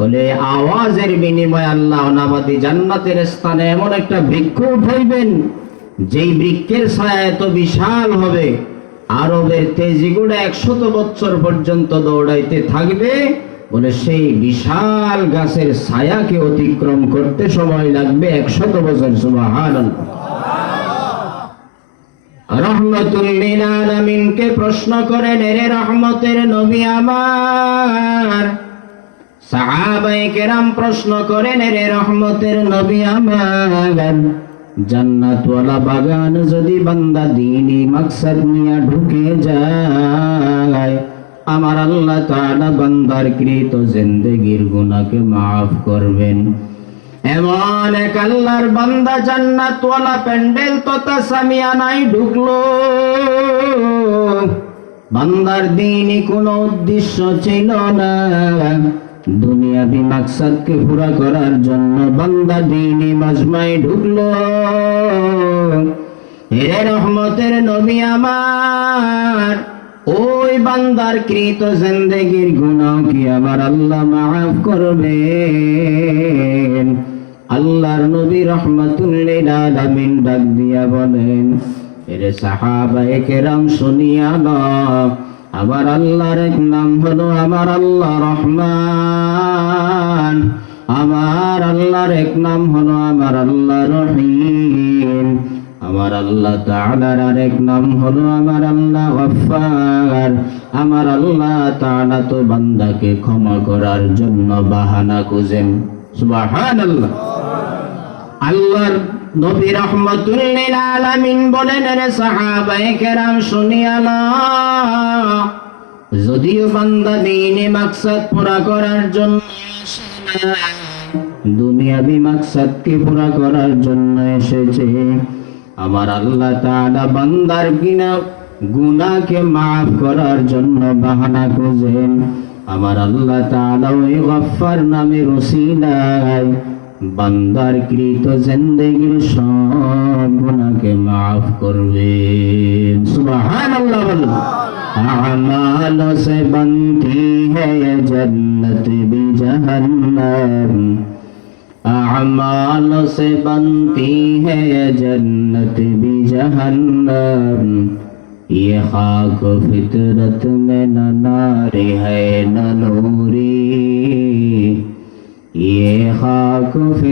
বলে আওয়াজের বিনিময়ে আল্লাহ অনাবাদী জান্নাতের স্থানে এমন একটা বৃক্ষ উঠাইবেন, যেই বৃক্ষের ছায়া এত বিশাল হবে, আরবের তেজিগুড়া একশত বছর পর্যন্ত দৌড়াইতে থাকবে, বলে সেই বিশাল গাছের ছায়াকে অতিক্রম করতে সময় লাগবে একশত বছর সুবাহান রহমতুল্লিল আলামিনকে প্রশ্ন করেন, এরে রহমতের নবী আমার সাহাবায়ে কেরাম প্রশ্ন করেন রে রহমতের নবী আমার, জান্নাতওয়ালা বাগান যদি বান্দা দিনী মাকসাদ নিয়ে ঢুকে যায়, আমার আল্লাহ তাআলা বান্দার কৃত জিন্দেগির গুনাহকে মাফ করবেন। এমন এক আল্লাহর বান্দা জান্নাতওয়ালা প্যান্ডেল তথা সামিয়ানায় ঢুকলো। বান্দার দিনই কোনো উদ্দেশ্য ছিল না। দুনিয়াবি মাকসাদকে পুরা করার জন্য বান্দা দিনই মাজমায় ঢুকলো। হে রহমতের নবী আমার, ওই বান্দার কৃত জিন্দেগির গুনাহ কি আমার আল্লাহ মাফ করবেন? আল্লাহর নবী রহমাতুল্লিল আলামিন ডাক দিয়া বলেন, এরে সাহাবায়ে কেরাম, শুনিয়া না আমার আল্লাহর এক নাম হলো আমার আল্লাহ রহমান। আমার আল্লাহর এক নাম হলো আমার আল্লাহ রহিম। আমার আল্লাহ তাআলার আরেক নাম হলো আমার আল্লাহ গফফার। আমার আল্লাহ তাআলা তো বান্দাকে ক্ষমা করার জন্য বাহানা খুঁজেন। সুবহানাল্লাহ। আল্লাহর নবী রহমতুল্লিল আলামিন বলেন রে সাহাবায়ে কেরাম শুনিয়া নাও, যদিও বান্দা দিনে মাকসাদ পুরা করার জন্য না, দুনিয়াবি মাকসাদকে পুরা করার জন্য এসেছে। আমার আল্লাহ তাআলা বান্দার কিনা গুনাহকে মাফ করার জন্য বাহানা খুঁজেন আমার আল্লাহ তাআলা ওই গফফার নামে রসিলায় বান্দার কৃত জিন্দেগির সব গুনাহকে মাফ করবেন সুবহানাল্লাহ বলুন আ'মাল से बनती है ये जन्नत भी जहन्नम अमाल से बनती है ये जन्नत भी जहन्नम ये खाक फितरत में न नारी है न नूरी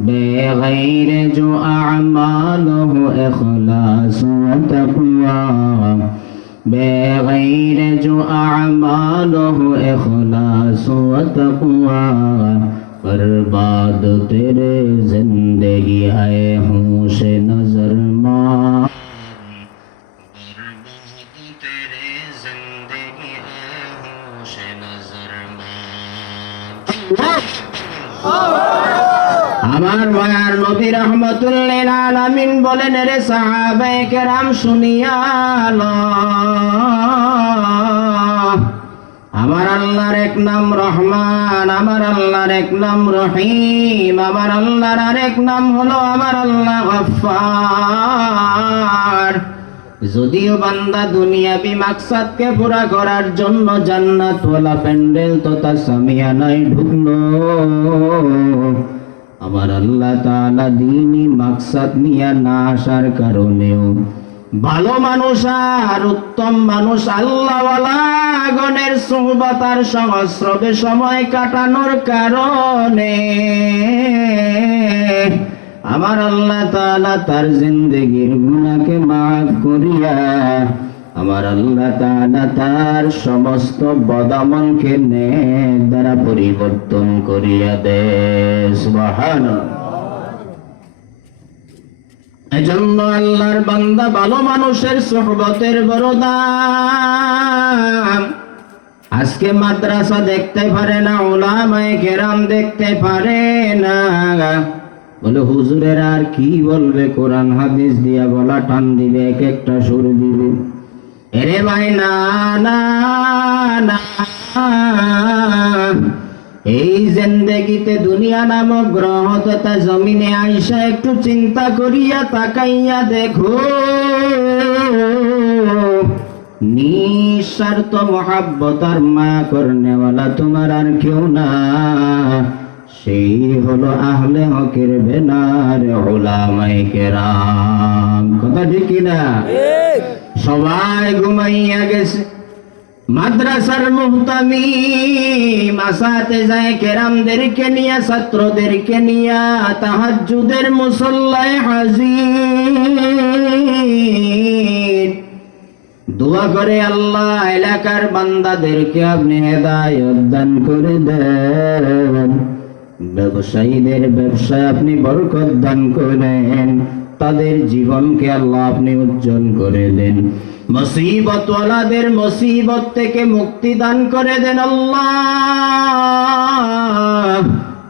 بغير جو أعماله إخلاص وتقوى بغير جو أعماله إخلاص وتقوى برباد تیرے زندگی ہے ہوش نظر ماں Oh! আমার মায়ার নবী রহমতুল্লিল আলামিন বলেন, রে সাহাবায়ে কেরাম, শুনিয়া লও। আমার আল্লাহর এক নাম রহমান, আমার আল্লাহর এক নাম রহিম, আমার আল্লাহর আরেক নাম হলো আমার আল্লাহ গফফার যদিও বান্দা দুনিয়াবি মাকসাদকে পুরা করার জন্য জান্নাতওয়ালা প্যান্ডেল তথা সামিয়ানায় ঢুকলো আমার আল্লাহ তালা দিনই মাকসাদ নিয়ে না আসার কারণেও ভালো মানুষ আর উত্তম মানুষ আল্লাহওয়ালা গণের সুহবতার সংস্রবে সময় কাটানোর কারণে। আমার আল্লাহ তালা তার জিন্দগির করিয়া আমার আল্লাহ তাআলা তার সমস্ত বদামলকে নেক দ্বারা পরিবর্তন করিয়া দে, সুবহানাল্লাহ। এজন্য আল্লাহর বান্দা ভালো মানুষের সোহবতের বড় দাম আজকে মাদ্রাসা দেখতে পারে না ওলামায়ে কেরাম দেখতে পারে না। বলে, হুজুরের আর কি বলবে? কোরআন হাদিস দিয়া বলা টান দিবে, এক একটা সুর দিবে। এরে ভাই, না না এই জিন্দেগিতে দুনিয়া নামক গ্রহ তথা জমিনে আইসা একটু চিন্তা করিয়া তাকাইয়া দেখো। নিঃস্বার্থ মহাব্বত আর মায়া করনেওয়ালা তোমার আর কেউ না। সেই হলো আহলে হকের বেনার ওলামাই কেরাম। কথা ঠিক না সবাই ঘুমাইয়া গেছে। মাদ্রাসার মুহতামি মাসাতে যায় কেরামদেরকে নিয়া, ছাত্রদেরকে নিয়া, তাহাজ্জুদের মুসল্লায় হাজির। দোয়া করে আল্লাহ এলাকার বান্দাদেরকে আপনি হেদায়ত দান করে দেন। ব্যবসায়ীদের ব্যবসায় আপনি বরকত দান করেন। তাদের জীবনকে আল্লাহ আপনি উজ্জ্বল করে দেন। মুসিবতওয়ালাদের মুসিবত থেকে মুক্তি দান করে দেন আল্লাহ।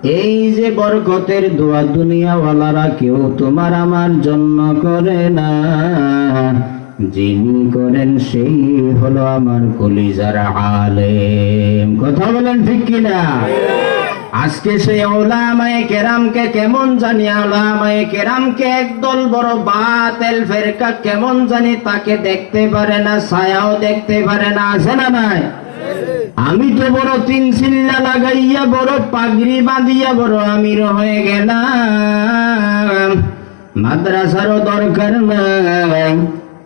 এই যে বরকতের দোয়া দুনিয়াওয়ালারা কেউ তোমার আমার জন্য করে না। যিনি করেন সেই হলো আমার কলিজার আলেম। কথা বলেন ঠিক কিনা? আজকে সেই ওলামায়ে কেরামকে কেমন জানি ওলামায়ে কেরামকে একদল বড় বাতেল ফেরকা কেমন জানি তাকে দেখতে পারে না, ছায়াও দেখতে পারে না, আছে না নাই? আমি তো বড় তিন চিল্লা লাগাইয়া, বড় পাগড়ি বাঁধিয়া, বড় আমির হয়ে গেলাম। মাদ্রাসারও দরকার নাই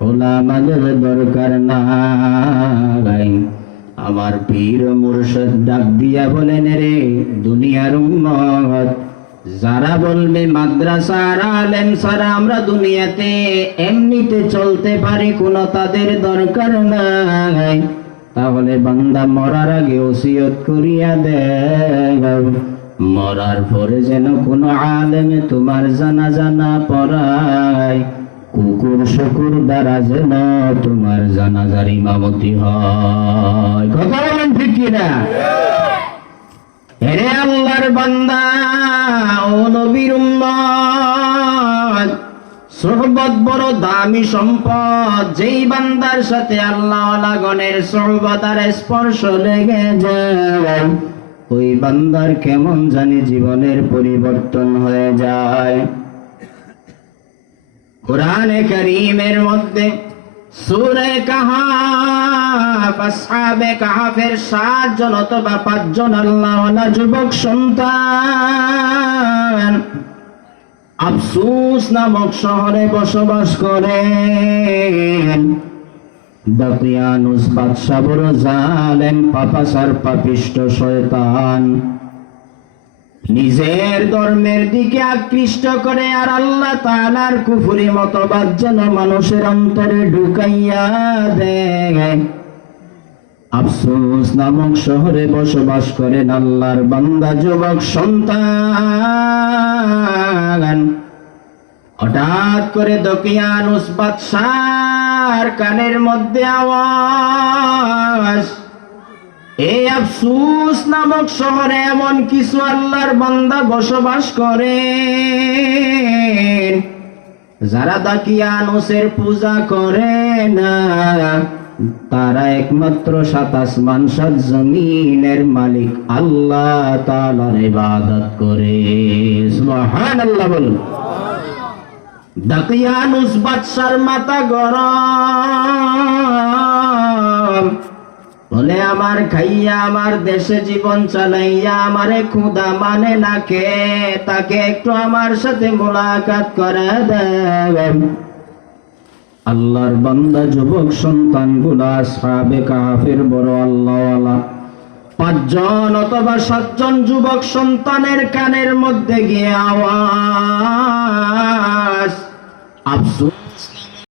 ওলামাদের দরকার নাই। আমার পীর মুর্শদ ডাক দিয়া বলেন রে দুনিয়ার উম্মত, যারা বলবে মাদ্রাসা আর আলেম ছাড়া আমরা দুনিয়াতে এমনিতে চলতে পারি কোনো তাদের দরকার নাই। তাহলে বান্দা মরার আগে ওসিয়ত করিয়া দেয় মরার পরে যেন কোনো আলেমে তোমার জানা জানা পড়ায়। কুকুর শুকুর দ্বারা যেন তোমার জানাজার ইমামতি হয়। কথা বলেন ঠিক কিনা? হেরে আল্লাহর বান্দা, ও নবীর সোহবত বড় দামি সম্পদ, যেই বান্দার সাথে আল্লাহ গণের সোহবত আর স্পর্শ লেগে যায়, ওই বান্দার কেমন জানি জীবনের পরিবর্তন হয়ে যায়। কোরআনে করিমের মধ্যে সুরে কাহাফ, আসহাবে কাহাফের সাতজন অথবা পাঁচজন আল্লাহ যুবক সন্তান আফসুস নামক শহরে বসবাস করেন। দাকিয়ানুস বাদশাহ বড় জালেম, পাপাসার পাপিষ্ট শয়তান। নিজের ধর্মের দিকে আকৃষ্ট করে আর আল্লাহ তাআলার কুফরি মতবাদ যেন মানুষের অন্তরে ঢুকাইয়া দেয়। আফসোস নামক শহরে বসবাস করেন আল্লাহর বান্দা, যুবক, সন্তান। হঠাৎ করে দকিয়ানুস সার কানের মধ্যে আওয়াজ এই আফসুস নামক শহরে এমন কিছু আল্লাহর বান্দা বসবাস করে যারা দাকিয়ানুসের পূজা করে না, তারা একমাত্র সাত আসমান, সাত জমিনের মালিক আল্লাহ তাআলার ইবাদত করে। সুবহানাল্লাহ বলুন। দাকিয়ানুস বাদশার মাতা গরম। বলে আমার খাইয়া আমার দেশে জীবন চালাইয়া আমারে খুদা মানে না কে? তাকে একটু আমার সাথে মোলাকাত করে দেবেন। আল্লাহর বান্দা, যুবক, সন্তানগুলা সাবে কাফের বড় আল্লাহওয়ালা। পাঁচজন অথবা সাতজন যুবক সন্তানের কানের মধ্যে গিয়ে আওয়াজ। আফসোস